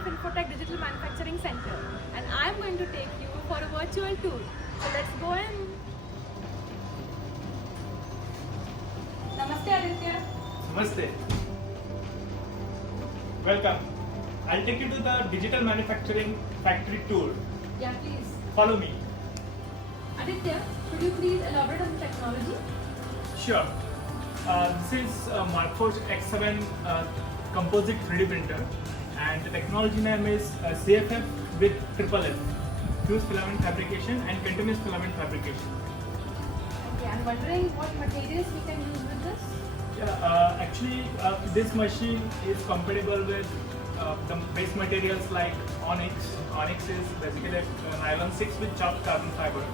myself Infotech Digital Manufacturing Center and I'm going to take you for a virtual tour. So let's go in. Namaste Aditya. Namaste. Welcome. I'll take you to the digital manufacturing factory tour. Yeah, please. Follow me. Aditya, could you please elaborate on the technology? Sure. This is Markforged X7 composite 3D printer, and the technology name is CFF with triple F, fused filament fabrication and continuous filament fabrication. Okay, I'm wondering what materials we can use with this? Yeah, actually, this machine is compatible with the base materials like Onyx. Onyx is basically a nylon 6 with chopped carbon fiber.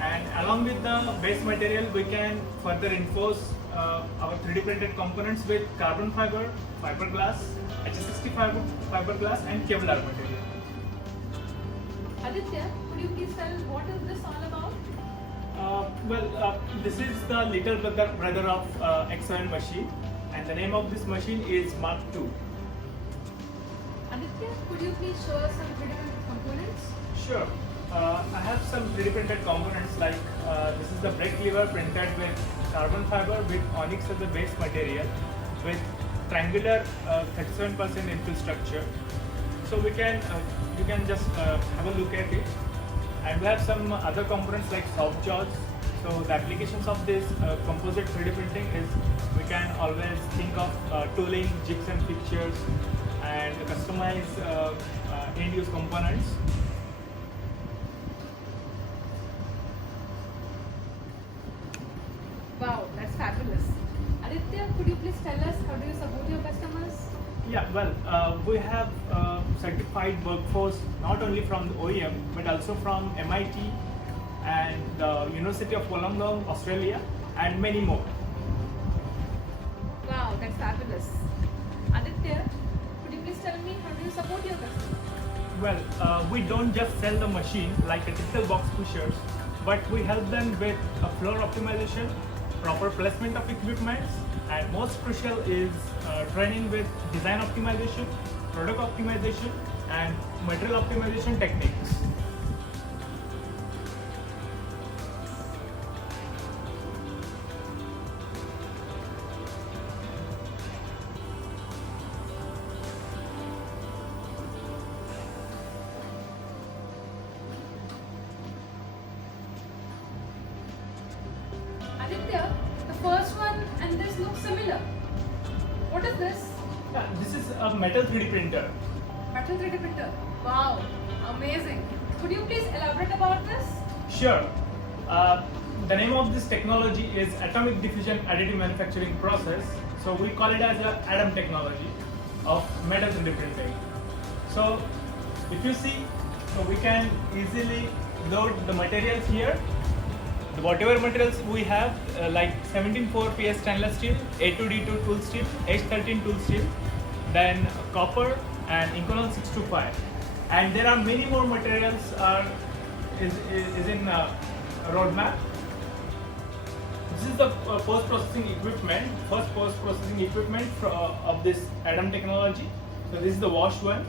And along with the base material, we can further reinforce our 3D printed components with carbon fiber, fiberglass, HSST fiberglass, and Kevlar material. Aditya, could you please tell what is this all about? This is the little brother of X7 machine, and the name of this machine is Mark II. Aditya, could you please show us some 3D printed components? Sure. I have some 3D printed components like this is the brake lever printed with carbon fiber with Onyx as the base material with triangular 37% infill structure. So we can you can just have a look at it. And we have some other components like soft jaws. So the applications of this composite 3D printing is we can always think of tooling, jigs and fixtures, and customize end-use components. Wow, that's fabulous. Aditya, could you please tell us how do you support your customers? Yeah, we have certified workforce not only from the OEM but also from MIT and the University of Wollongong, Australia, and many more. Wow, that's fabulous. Aditya, could you please tell me how do you support your customers? We don't just sell the machine like a typical box pushers, but we help them with a floor optimization, proper placement of equipments, and most crucial is training with design optimization, product optimization, and material optimization techniques. Aditya, the first one and this looks similar. What is this? Yeah, this is a metal 3D printer. Metal 3D printer. Wow, amazing. Could you please elaborate about this? Sure. The name of this technology is atomic diffusion additive manufacturing process. So we call it as a ADAM technology of metal 3D printing. So if you see, we can easily load the materials here. Whatever materials we have, like 17.4 PS stainless steel, A2D2 tool steel, H13 tool steel, then copper and Inconel 625. And there are many more materials is in roadmap. This is the post-processing equipment, first post-processing equipment of this ADAM technology. So this is the washed one.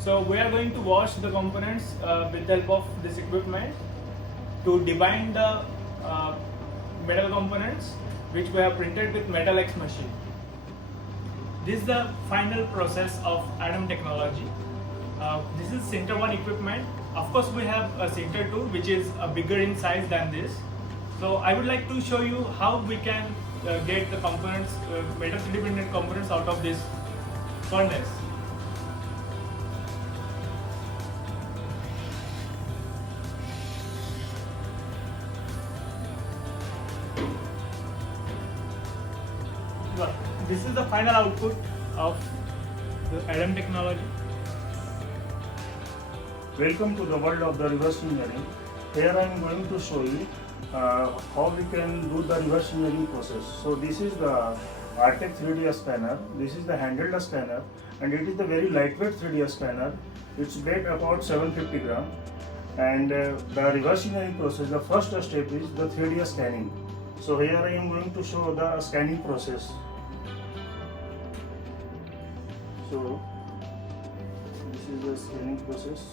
So we are going to wash the components with the help of this equipment to debind the metal components which we have printed with Metal X machine. This is the final process of ADAM technology. This is Sinter 1 equipment. Of course, we have a Sinter 2 which is bigger in size than this. So I would like to show you how we can get the components, metal 3D printed components out of this furnace. This is the final output of the ADAM technology. Welcome to the world of the reverse engineering. Here I am going to show you how we can do the reverse engineering process. So this is the Artec 3D scanner. This is the handheld scanner, and it is the very lightweight 3D scanner. It's weighed about 750 gram. And the reverse engineering process, the first step is the 3D scanning. So here I am going to show the scanning process. So this is is the scanning process.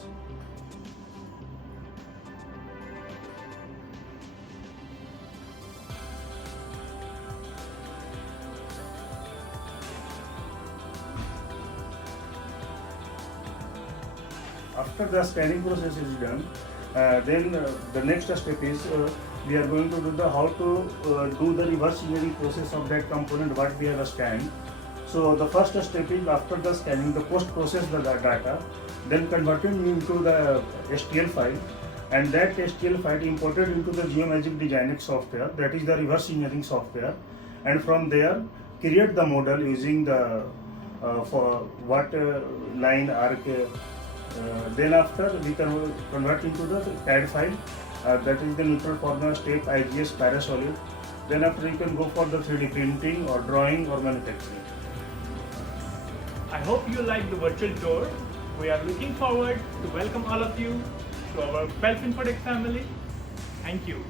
After the scanning process is done, then the next step is we are going to do the how to do the reverse engineering process of that component what we have scanned. So the first step is after the scanning, the post process the data, then converted into the STL file, and that STL file imported into the Geomagic Designix software, that is the reverse engineering software, and from there create the model using the for what line arc. Then after we can convert into the CAD file, that is the neutral formula step IGS Parasolid. Then after you can go for the 3D printing or drawing or manufacturing. I hope you liked the virtual tour. We are looking forward to welcome all of you to our PELF Infotech family. Thank you.